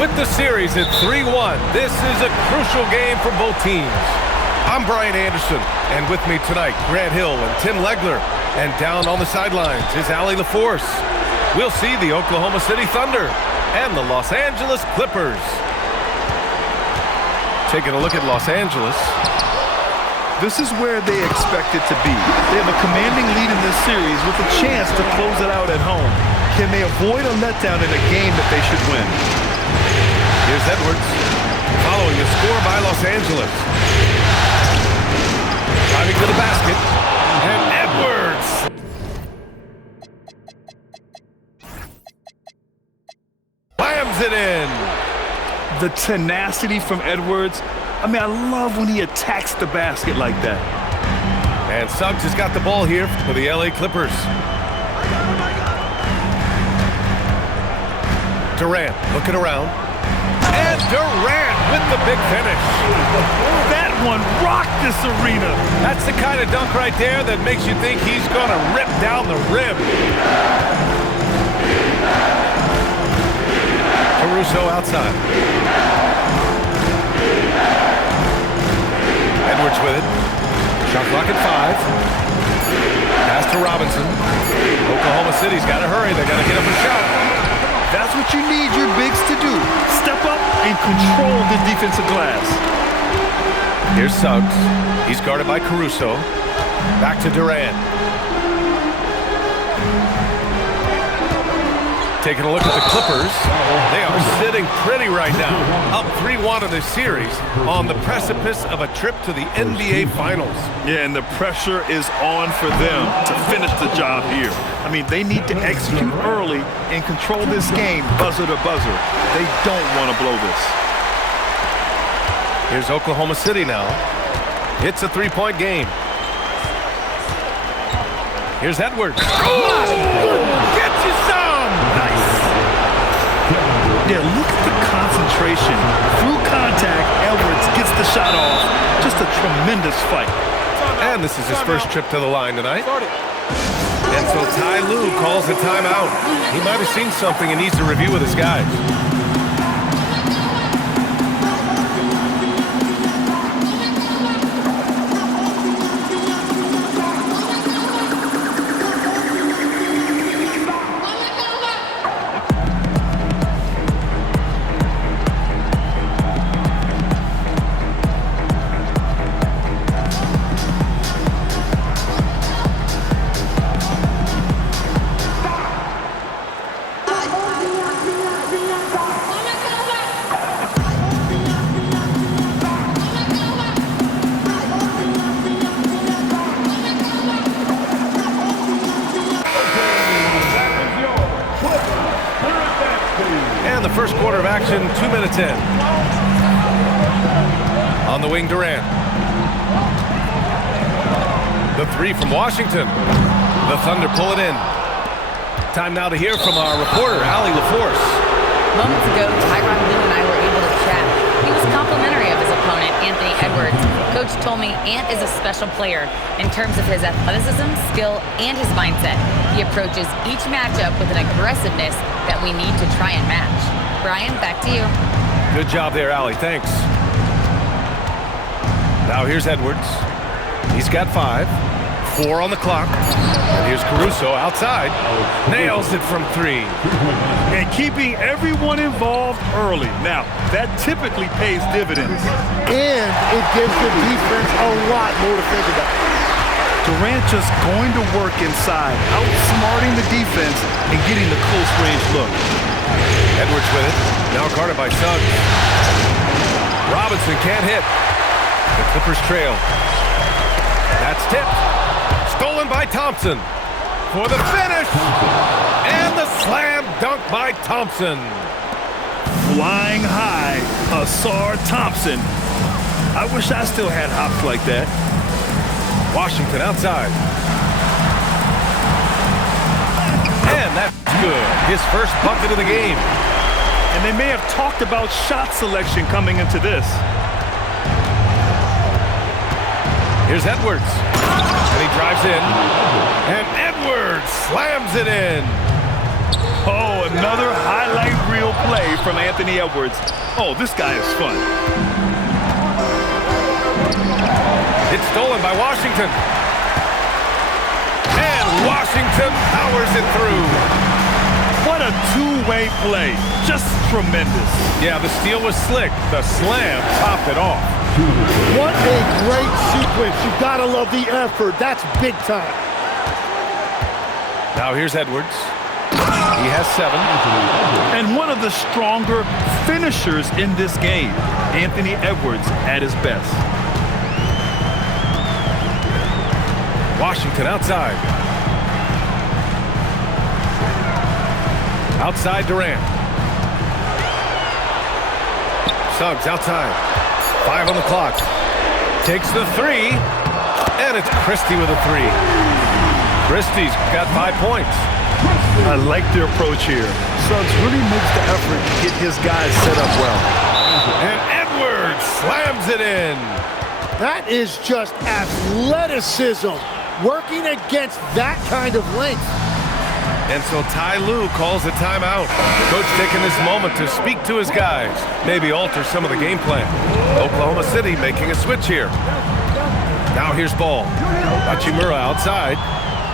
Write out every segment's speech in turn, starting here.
With the series at 3-1, this is a crucial game for both teams. I'm Brian Anderson, and with me tonight, Grant Hill and Tim Legler. And down on the sidelines is Allie LaForce. We'll see the Oklahoma City Thunder and the Los Angeles Clippers. Taking a look at Los Angeles. This is where they expect it to be. They have a commanding lead in this series with a chance to close it out at home. Can they avoid a letdown in a game that they should win? Here's Edwards, following a score by Los Angeles. Driving to the basket, and Edwards! Slams it in! The tenacity from Edwards. I mean, I love when he attacks the basket like that. And Suggs has got the ball here for the LA Clippers. Durant looking around. And Durant with the big finish. That one rocked this arena. That's the kind of dunk right there that makes you think he's going to rip down the rim. Caruso outside. Edwards with it. Shot clock at 5. Pass to Robinson. Oklahoma City's got to hurry. They got to get up a shot. That's what you need your bigs to do. Step up and control the defensive glass. Here's Suggs. He's guarded by Caruso. Back to Durant. Taking a look at the Clippers. They are sitting pretty right now. Up 3-1 in this series on the precipice of a trip to the NBA Finals. Yeah, and the pressure is on for them to finish the job here. I mean, they need to execute early and control this game buzzer to buzzer. They don't want to blow this. Here's Oklahoma City now. It's a 3-point game. Here's Edwards. Get you some! Nice. Yeah, look at the concentration. Through contact, Edwards gets the shot off. Just a tremendous fight. And this is his first trip to the line tonight. And so Ty Lue calls a timeout. He might have seen something and needs to review with his guys. And the first quarter of action, 2 minutes in. On the wing, Durant. The three from Washington. The Thunder pull it in. Time now to hear from our reporter, Allie LaForce. Moments ago, Tyronn Lue and I were able to chat. He was complimentary of his opponent, Anthony Edwards. Coach told me Ant is a special player in terms of his athleticism, skill, and his mindset. He approaches each matchup with an aggressiveness that we need to try and match. Brian, back to you. Good job there, Allie. Thanks. Now here's Edwards. He's got 5. 4 on the clock. And here's Caruso outside. Nails it from 3. And keeping everyone involved early. Now, that typically pays dividends. And it gives the defense a lot more to think about. Durant just going to work inside, outsmarting the defense and getting the close-range look. Edwards with it. Now guarded by Suggs. Robinson can't hit. The Clippers trail. That's tipped. Stolen by Thompson. For the finish. And the slam dunk by Thompson. Flying high, Ausar Thompson. I wish I still had hops like that. Washington outside. And that's good. His first bucket of the game. And they may have talked about shot selection coming into this. Here's Edwards. And he drives in. And Edwards slams it in. Oh, another highlight reel play from Anthony Edwards. Oh, this guy is fun. It's stolen by Washington. And Washington powers it through. What a two-way play. Just tremendous. Yeah, the steal was slick. The slam topped it off. What a great sequence. You gotta love the effort. That's big time. Now here's Edwards. He has 7. And one of the stronger finishers in this game, Anthony Edwards at his best. Washington outside. Outside Durant. Suggs outside. 5 on the clock. Takes the 3. And it's Christie with a 3. Christie's got 5 points. I like their approach here. Suggs really makes the effort to get his guys set up well. And Edwards slams it in. That is just athleticism. Working against that kind of length. And so Ty Lue calls a timeout. Coach taking this moment to speak to his guys. Maybe alter some of the game plan. Oklahoma City making a switch here. Now here's ball. Hachimura outside.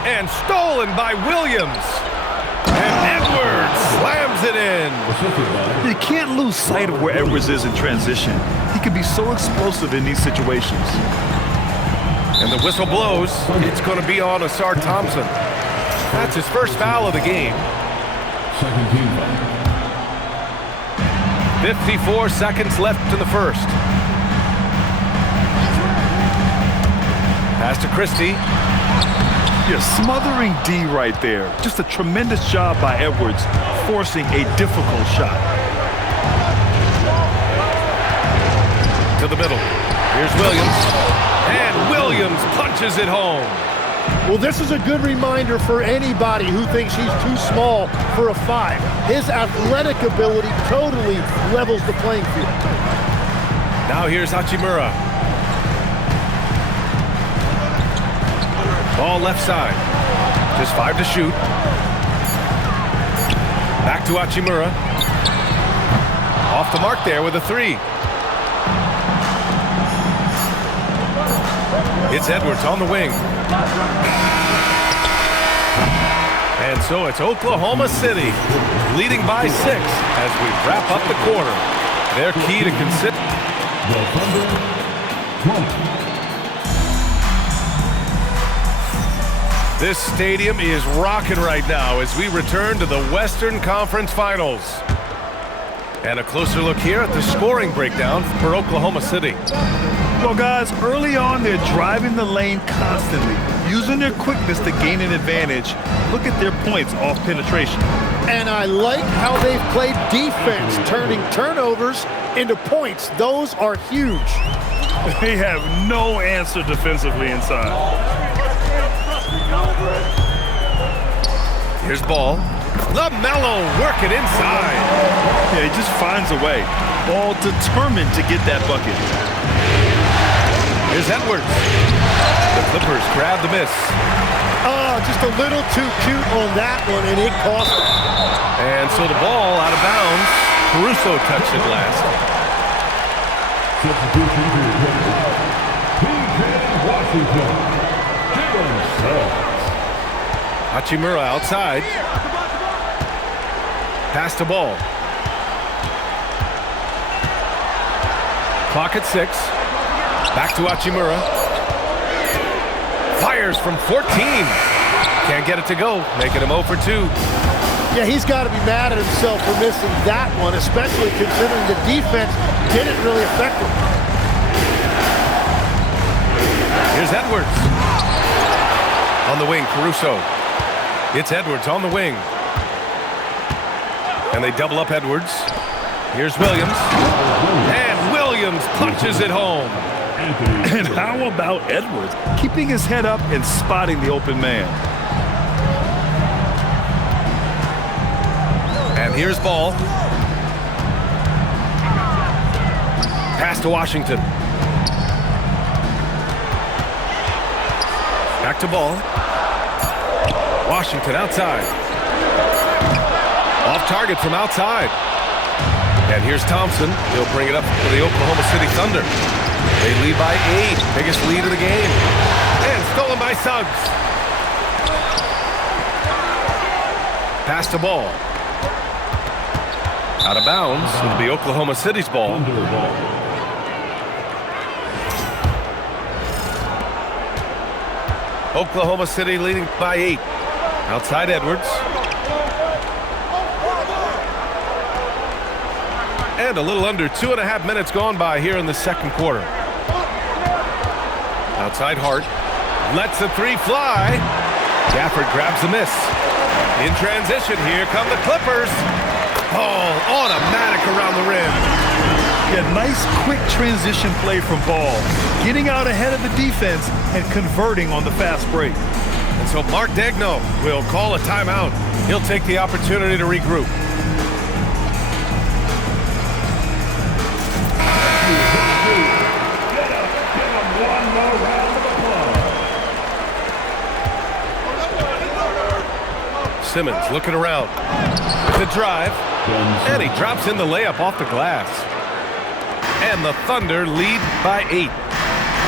And stolen by Williams. And Edwards slams it in. You can't lose sight of where Edwards is in transition. He can be so explosive in these situations. And the whistle blows. It's going to be on Asar Thompson. That's his first foul of the game. 54 seconds left in the first. Pass to Christie. You're smothering D right there. Just a tremendous job by Edwards, forcing a difficult shot. To the middle. Here's Williams. And Williams punches it home. Well, this is a good reminder for anybody who thinks he's too small for a 5. His athletic ability totally levels the playing field. Now here's Hachimura. Ball left side. Just 5 to shoot. Back to Hachimura. Off the mark there with a 3. It's Edwards on the wing. And so it's Oklahoma City leading by 6 as we wrap up the quarter. Their key to consider. This stadium is rocking right now as we return to the Western Conference Finals. And a closer look here at the scoring breakdown for Oklahoma City. Well, guys, early on, they're driving the lane constantly, using their quickness to gain an advantage. Look at their points off penetration. And I like how they've played defense, turning turnovers into points. Those are huge. They have no answer defensively inside. Here's ball. LaMelo working inside. Yeah, he just finds a way. All determined to get that bucket. Here's Edwards. The Clippers grab the miss. Oh, just a little too cute on that one, and it cost them. And so the ball out of bounds. Caruso touched it last. Hachimura outside. Pass to ball. Clock at 6. Back to Hachimura. Fires from 14. Can't get it to go, making him 0 for 2. Yeah, he's got to be mad at himself for missing that one, especially considering the defense didn't really affect him. Here's Edwards. On the wing, Caruso. It's Edwards on the wing. And they double up Edwards. Here's Williams. And Williams punches it home. And how about Edwards keeping his head up and spotting the open man? And here's ball. Pass to Washington. Back to ball. Washington outside. Off target from outside. And here's Thompson. He'll bring it up for the Oklahoma City Thunder. They lead by 8. Biggest lead of the game. And stolen by Suggs. Pass the ball. Out of bounds. It'll be Oklahoma City's ball. Oklahoma City leading by 8. Outside Edwards. And a little under 2.5 minutes gone by here in the second quarter. Outside Hart. Lets the three fly. Gafford grabs the miss. In transition, here come the Clippers. Ball automatic around the rim. Yeah, nice quick transition play from Ball. Getting out ahead of the defense and converting on the fast break. And so Mark Daigneault will call a timeout. He'll take the opportunity to regroup. Simmons looking around. The drive. And he drops in the layup off the glass. And the Thunder lead by 8.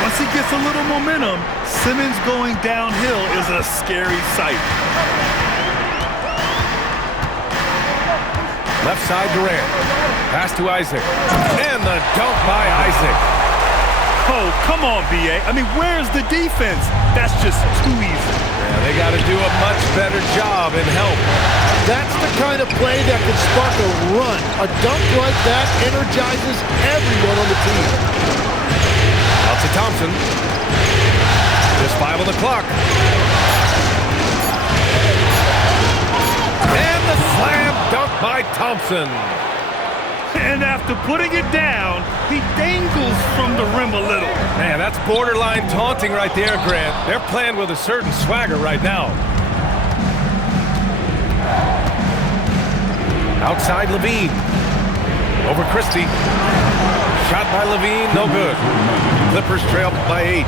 Once he gets a little momentum, Simmons going downhill is a scary sight. Left side Durant. Pass to Isaac. And the dunk by Isaac. Oh, come on, B.A. I mean, where's the defense? That's just too easy. Yeah, they got to do a much better job in help. That's the kind of play that can spark a run. A dunk like that energizes everyone on the team. Out to Thompson. Just 5 on the clock. And the slam dunk by Thompson. And after putting it down, he dangles from the rim a little. Man, that's borderline taunting right there, Grant. They're playing with a certain swagger right now. Outside Levine. Over Christie. Shot by Levine, no good. Clippers trail by 8.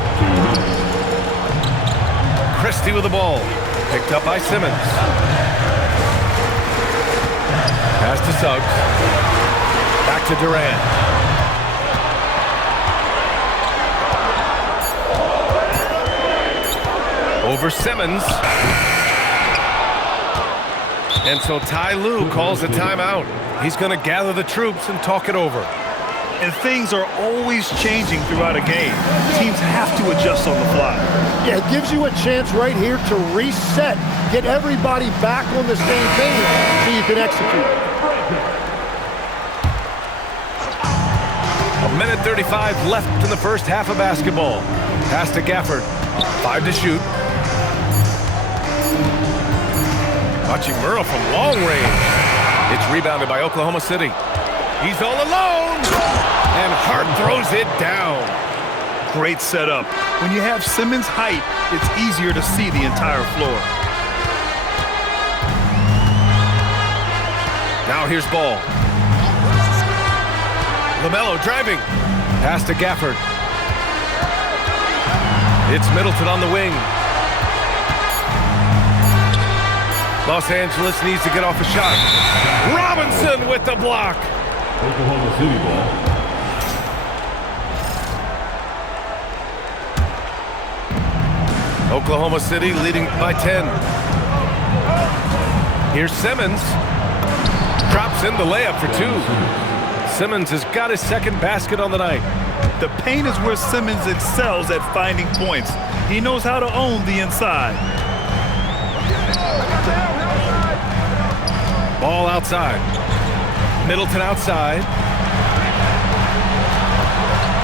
Christie with the ball. Picked up by Simmons. Pass to Suggs. Back to Durant. Over Simmons. And so Ty Lue calls a timeout. He's going to gather the troops and talk it over. And things are always changing throughout a game. Teams have to adjust on the fly. Yeah, it gives you a chance right here to reset. Get everybody back on the same page so you can execute. A minute 35 left in the first half of basketball. Pass to Gafford. 5 to shoot. Watching Murrow from long range. It's rebounded by Oklahoma City. He's all alone. And Hart throws it down. Great setup. When you have Simmons' height, it's easier to see the entire floor. Now here's Ball. LaMelo driving. Pass to Gafford. It's Middleton on the wing. Los Angeles needs to get off a shot. Robinson with the block. Oklahoma City ball. Oklahoma City leading by 10. Here's Simmons. Drops in the layup for 2. Simmons has got his second basket on the night. The paint is where Simmons excels at finding points. He knows how to own the inside. Ball outside. Middleton outside.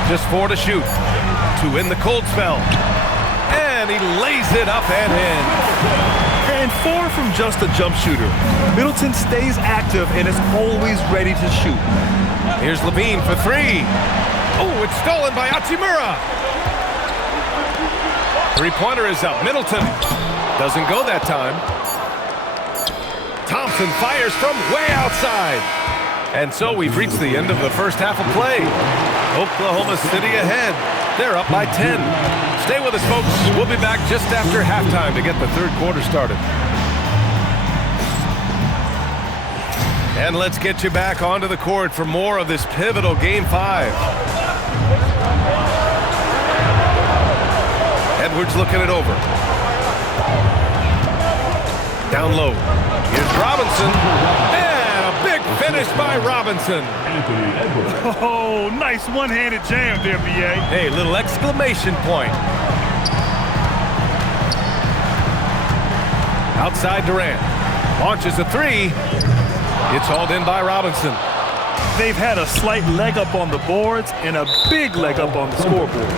Just 4 to shoot. To win the cold spell. And he lays it up and in. And far from just a jump shooter, Middleton stays active and is always ready to shoot. Here's Levine for 3. Oh, it's stolen by Hachimura. Three-pointer is up. Middleton doesn't go that time. Thompson fires from way outside. And so we've reached the end of the first half of play. Oklahoma City ahead. They're up by 10. Stay with us, folks. We'll be back just after halftime to get the third quarter started. And let's get you back onto the court for more of this pivotal Game 5. Edwards looking it over. Down low. Here's Robinson. And a big finish by Robinson. Anthony Edwards. Oh, nice one-handed jam there, B.A. Hey, little exclamation point. Outside Durant. Launches a three. It's hauled in by Robinson. They've had a slight leg up on the boards and a big leg up on the scoreboard.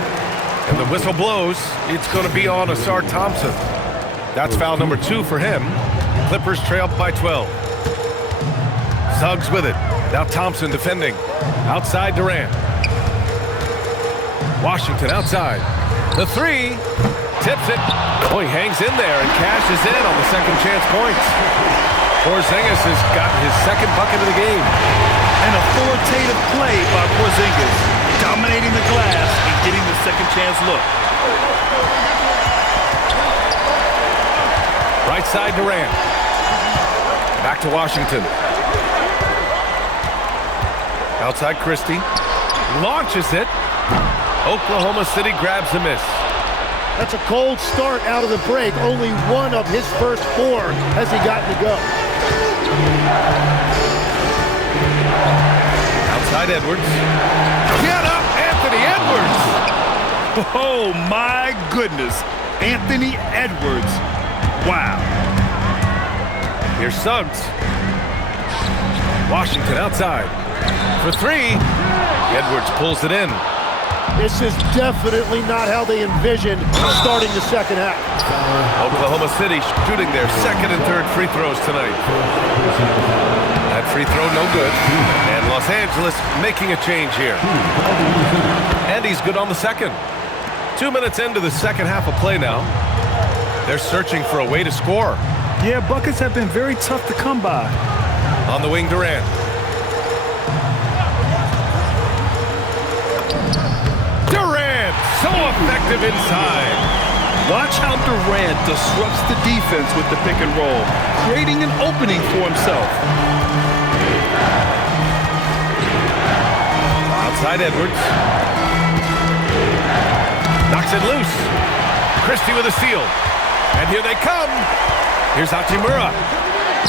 And the whistle blows. It's going to be on Ausar Thompson. That's foul number 2 for him. Clippers trail by 12. Suggs with it. Now Thompson defending. Outside Durant. Washington outside. The three. Tips it. Oh, he hangs in there and cashes in on the second chance points. Porzingis has got his second bucket of the game. An authoritative play by Porzingis, dominating the glass and getting the second chance look. Right side Durant. Back to Washington. Outside Christie. Launches it. Oklahoma City grabs a miss. That's a cold start out of the break. Only one of his first 4 has he gotten to go. Outside Edwards. Get up, Anthony Edwards! Oh, my goodness. Anthony Edwards. Wow. Here's Suggs. Washington outside. For 3. Edwards pulls it in. This is definitely not how they envisioned starting the second half. Oklahoma City shooting their second and third free throws tonight. That free throw no good. And Los Angeles making a change here. And he's good on the second. 2 minutes into the second half of play now. They're searching for a way to score. Yeah, buckets have been very tough to come by. On the wing, Durant. Durant, so effective inside. Watch how Durant disrupts the defense with the pick and roll, creating an opening for himself. Outside Edwards. Knocks it loose. Christie with a steal. And here they come. Here's Hachimura.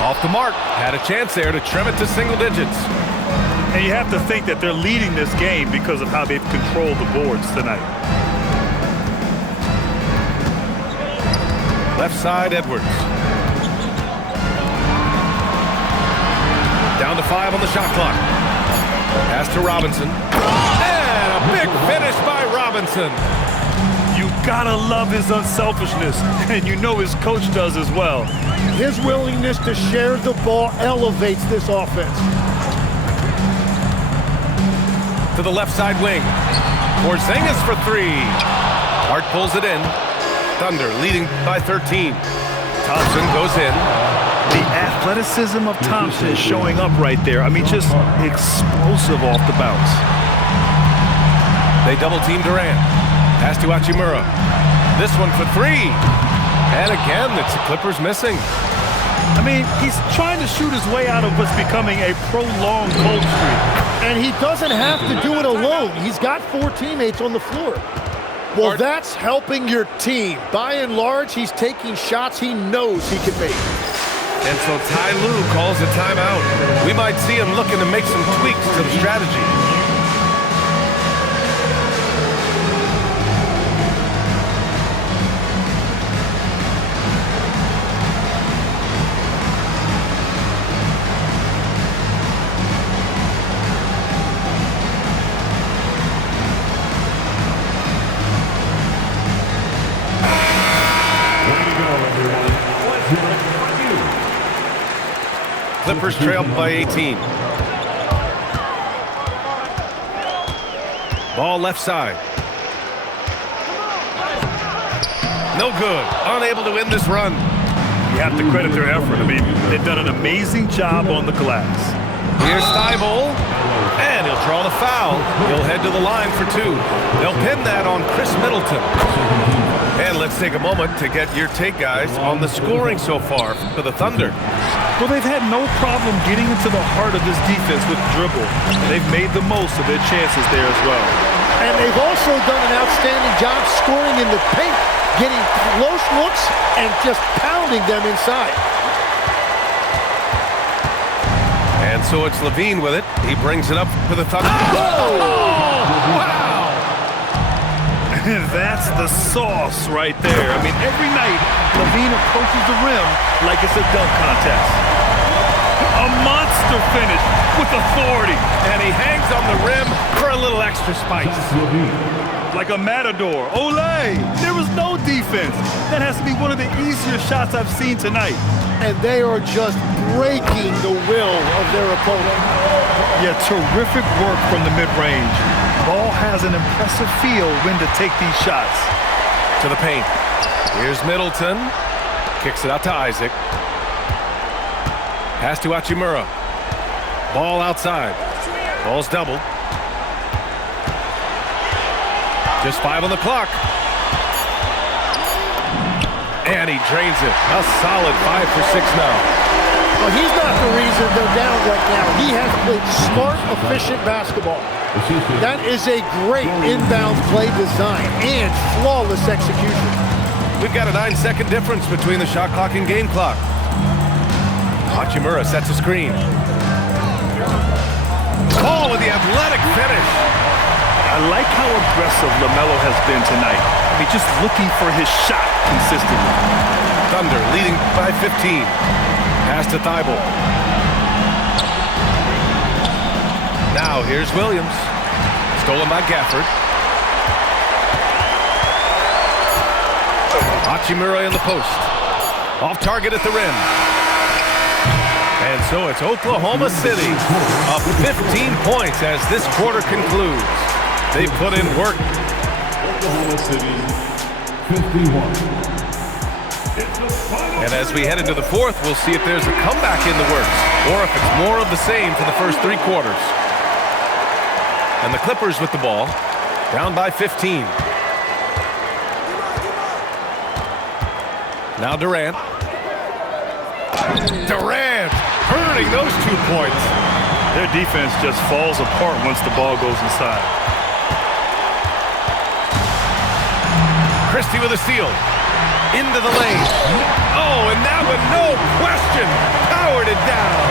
Off the mark. Had a chance there to trim it to single digits. And you have to think that they're leading this game because of how they've controlled the boards tonight. Left side, Edwards. Down to 5 on the shot clock. Pass to Robinson. And a big finish by Robinson. You gotta love his unselfishness, and you know his coach does as well. His willingness to share the ball elevates this offense. To the left side wing. Porzingis for 3. Hart pulls it in. Thunder leading by 13. Thompson goes in. The athleticism of Thompson is showing up right there. I mean, just explosive off the bounce. They double team Durant. Pass to Hachimura. This one for 3. And again, it's the Clippers missing. I mean, he's trying to shoot his way out of what's becoming a prolonged cold streak. And he doesn't have to do it alone. He's got 4 teammates on the floor. Well, that's helping your team. By and large, he's taking shots he knows he can make. And so Ty Lue calls a timeout. We might see him looking to make some tweaks to the strategy. Clippers trail by 18. Ball left side. No good. Unable to win this run. You have to credit their effort. I mean, they've done an amazing job on the glass. Here's Thibault. And he'll draw the foul. He'll head to the line for 2. They'll pin that on Chris Middleton. And let's take a moment to get your take, guys, on the scoring so far for the Thunder. Well, they've had no problem getting into the heart of this defense with dribble. And they've made the most of their chances there as well. And they've also done an outstanding job scoring in the paint, getting close looks and just pounding them inside. And so it's Levine with it. He brings it up for the Thunder. Oh! Wow! That's the sauce right there. I mean, every night, Levine approaches the rim like it's a dunk contest. A monster finish with authority. And he hangs on the rim for a little extra spice. Like a matador. Olé! There was no defense. That has to be one of the easier shots I've seen tonight. And they are just breaking the will of their opponent. Yeah, terrific work from the mid-range. Ball has an impressive feel when to take these shots. To the paint. Here's Middleton. Kicks it out to Isaac. Pass to Hachimura. Ball outside. Ball's double. Just 5 on the clock. And he drains it. A solid 5 for 6 now. Well, he's not the reason they're down right now. He has played smart, efficient basketball. That is a great inbound play design and flawless execution. We've got a 9-second difference between the shot clock and game clock. Hachimura sets a screen. Call with the athletic finish. I like how aggressive LaMelo has been tonight. I mean, just looking for his shot consistently. Thunder leading by 15. Pass to Thibault. Now here's Williams. Stolen by Gafford. Hachimura in the post. Off target at the rim. And so it's Oklahoma City up 15 points as this quarter concludes. They put in work. Oklahoma City, 51. And as we head into the fourth, we'll see if there's a comeback in the works or if it's more of the same for the first 3 quarters. And the Clippers with the ball, down by 15. Now Durant. Durant earning those 2 points. Their defense just falls apart once the ball goes inside. Christie with a steal. Into the lane. Oh, and that one, no question, powered it down.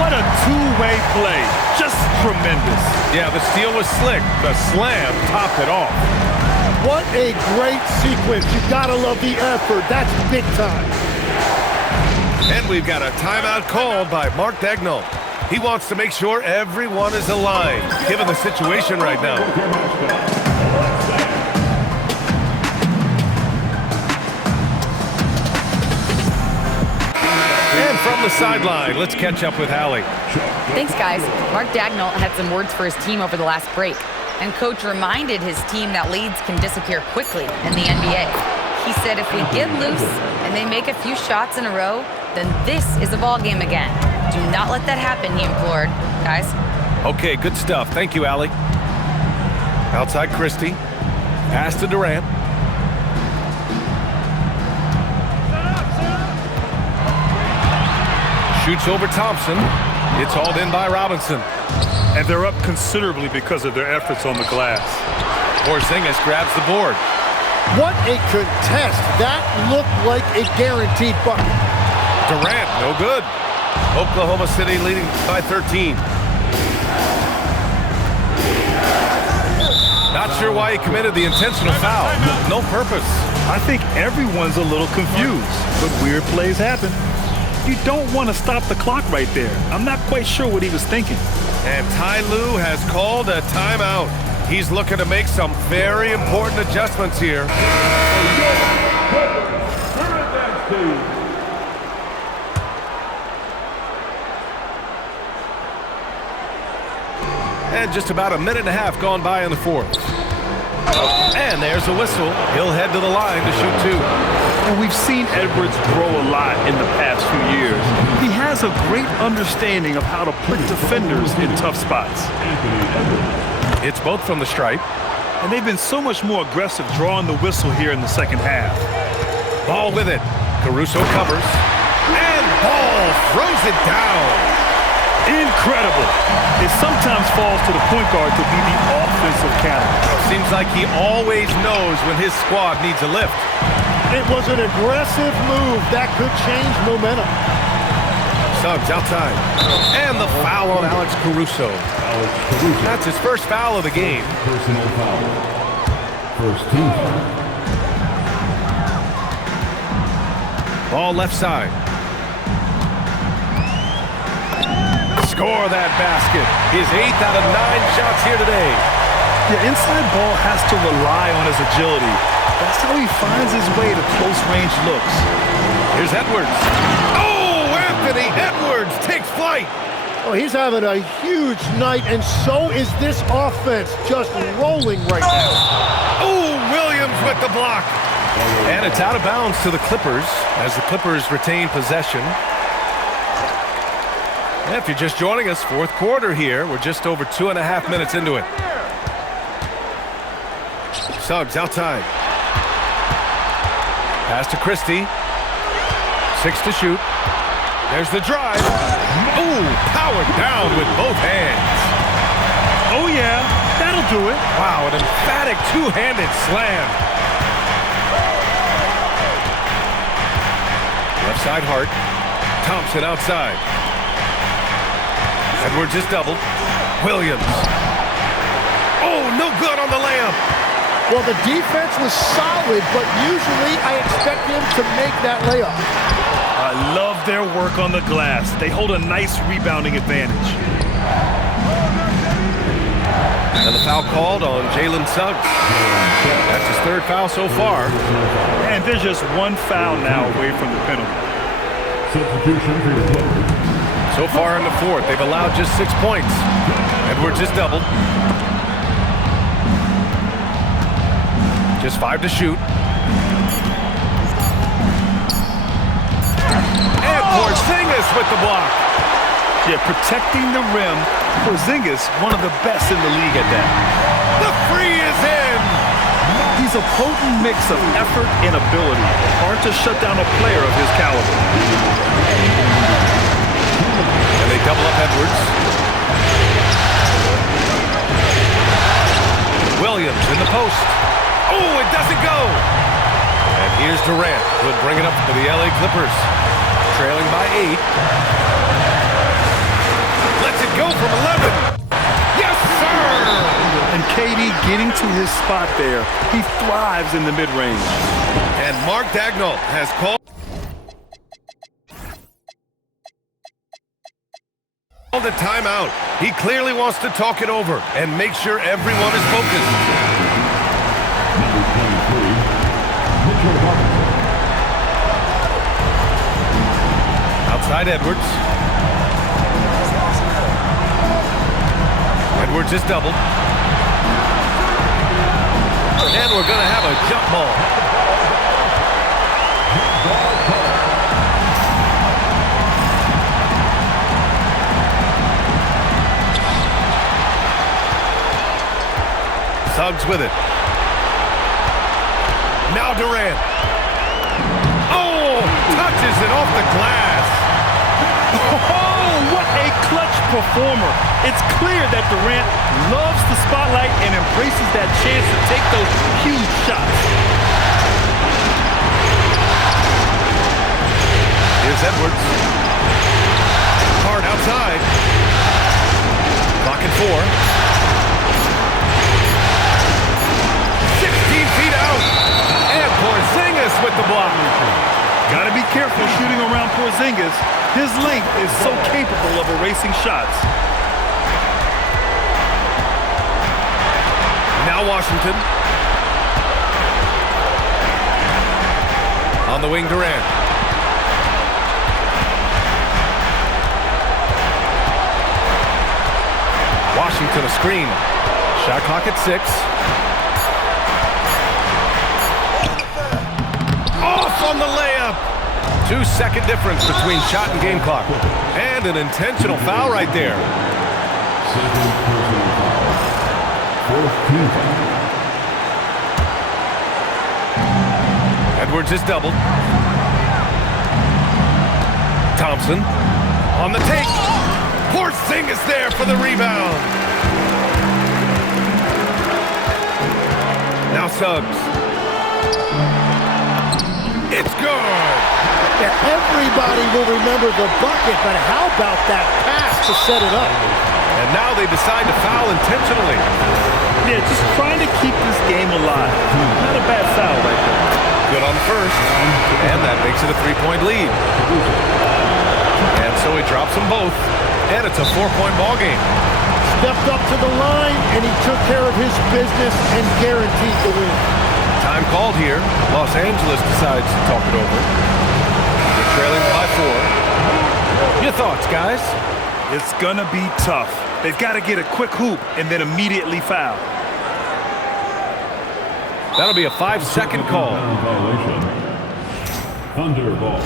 What a two-way play. Just tremendous. Yeah, the steal was slick. The slam topped it off. What a great sequence. You've got to love the effort. That's big time. And we've got a timeout called by Mark Daigneault. He wants to make sure everyone is aligned, given the situation right now. From the sideline, let's catch up with Hallie. Thanks, guys. Mark Daigneault had some words for his team over the last break, and coach reminded his team that leads can disappear quickly in the NBA. He said if we get loose and they make a few shots in a row, then this is a ball game again. Do not let that happen, he implored. Guys? Okay, good stuff. Thank you, Allie. Outside Christie. Pass to Durant. Shoots over Thompson. It's hauled in by Robinson. And they're up considerably because of their efforts on the glass. Porzingis grabs the board. What a contest. That looked like a guaranteed bucket. Durant, no good. Oklahoma City leading by 13. Not sure why he committed the intentional foul. No purpose. I think everyone's a little confused, but weird plays happen. You don't want to stop the clock right there. I'm not quite sure what he was thinking. And Ty Lue has called a timeout. He's looking to make some very important adjustments here. And just about a minute and a half gone by in the fourth. And there's a whistle. He'll head to the line to shoot 2. And we've seen Edwards grow a lot in the past few years. He has a great understanding of how to put defenders in tough spots. It's both from the stripe. And they've been so much more aggressive drawing the whistle here in the second half. Ball with it. Caruso covers. And ball throws it down. Incredible. It sometimes falls to the point guard to be the offensive catalyst. Seems like he always knows when his squad needs a lift. It was an aggressive move that could change momentum. Suggs outside. And the foul on Alex Caruso. Alex Caruso. That's his first foul of the game. Personal foul. First team foul. Ball left side. Score that basket. His 8th out of 9 shots here today. The inside ball has to rely on his agility. That's how he finds his way to close-range looks. Here's Edwards. Oh, Anthony Edwards takes flight. Oh, he's having a huge night, and so is this offense, just rolling right now. Oh, Williams with the block. And it's out of bounds to the Clippers as the Clippers retain possession. And if you're just joining us, fourth quarter here. We're just over 2.5 minutes into it. Suggs outside. Pass to Christie. 6 to shoot. There's the drive. Ooh, powered down with both hands. Oh, yeah, that'll do it. Wow, an emphatic two-handed slam. Left side Hart. Thompson outside. Edwards is doubled. Williams. Oh, no good on the layup. Well, the defense was solid, but usually I expect him to make that layup. I love their work on the glass. They hold a nice rebounding advantage. And the foul called on Jalen Suggs. That's his 3rd foul so far. And there's just one foul now away from the penalty. Substitution for your Clippers. So far in the 4th, they've allowed just 6 points. Edwards is doubled. Just 5 to shoot. And Porzingis with the block. Yeah, protecting the rim. Porzingis, one of the best in the league at that. The free is in. He's a potent mix of effort and ability. Hard to shut down a player of his caliber. And they double up Edwards. Williams in the post. Oh, it doesn't go. And here's Durant. He'll bring it up for the LA Clippers. Trailing by 8. Lets it go from 11. Yes, sir! And KD getting to his spot there. He thrives in the mid-range. And Mark Daigneault has called a timeout. He clearly wants to talk it over and make sure everyone is focused. Number 23, Mitchell Robinson. Outside Edwards. Edwards is doubled. And we're going to have a jump ball. Suggs with it. Now Durant. Oh, touches it off the glass. Oh, what a clutch performer. It's clear that Durant loves the spotlight and embraces that chance to take those huge shots. Here's Edwards. Hard outside. Clock at 4. 16 feet out. And Porzingis with the block. Got to be careful shooting around Porzingis. His length is so capable of erasing shots. Now Washington. On the wing, Durant. Washington a screen. Shot clock at 6. Off on the layup. 2-second difference between shot and game clock. And an intentional foul right there. Second personal foul. Fourth team foul. Edwards is doubled. Thompson. On the take. Porzingis there for the rebound. Now Suggs. It's good. Yeah, everybody will remember the bucket, but how about that pass to set it up? And now they decide to foul intentionally. Yeah, just trying to keep this game alive. Not a bad foul right there. Good on the first. And that makes it a 3-point lead. And so he drops them both. And it's a 4-point ball game. Stepped up to the line, and he took care of his business and guaranteed the win. Time called here. Los Angeles decides to talk it over. They're trailing by 4. Your thoughts, guys? It's gonna be tough. They've got to get a quick hoop and then immediately foul. That'll be a 5-second call. Violation. Thunder ball.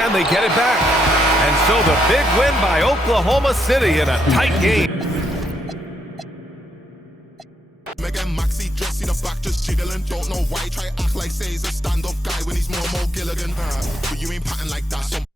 And they get it back. And so the big win by Oklahoma City in a tight game. Megan Maxi dress in the back just jiggling. Don't know why try act like say he's a stand-up guy when he's more Gilligan. But you ain't patting like that.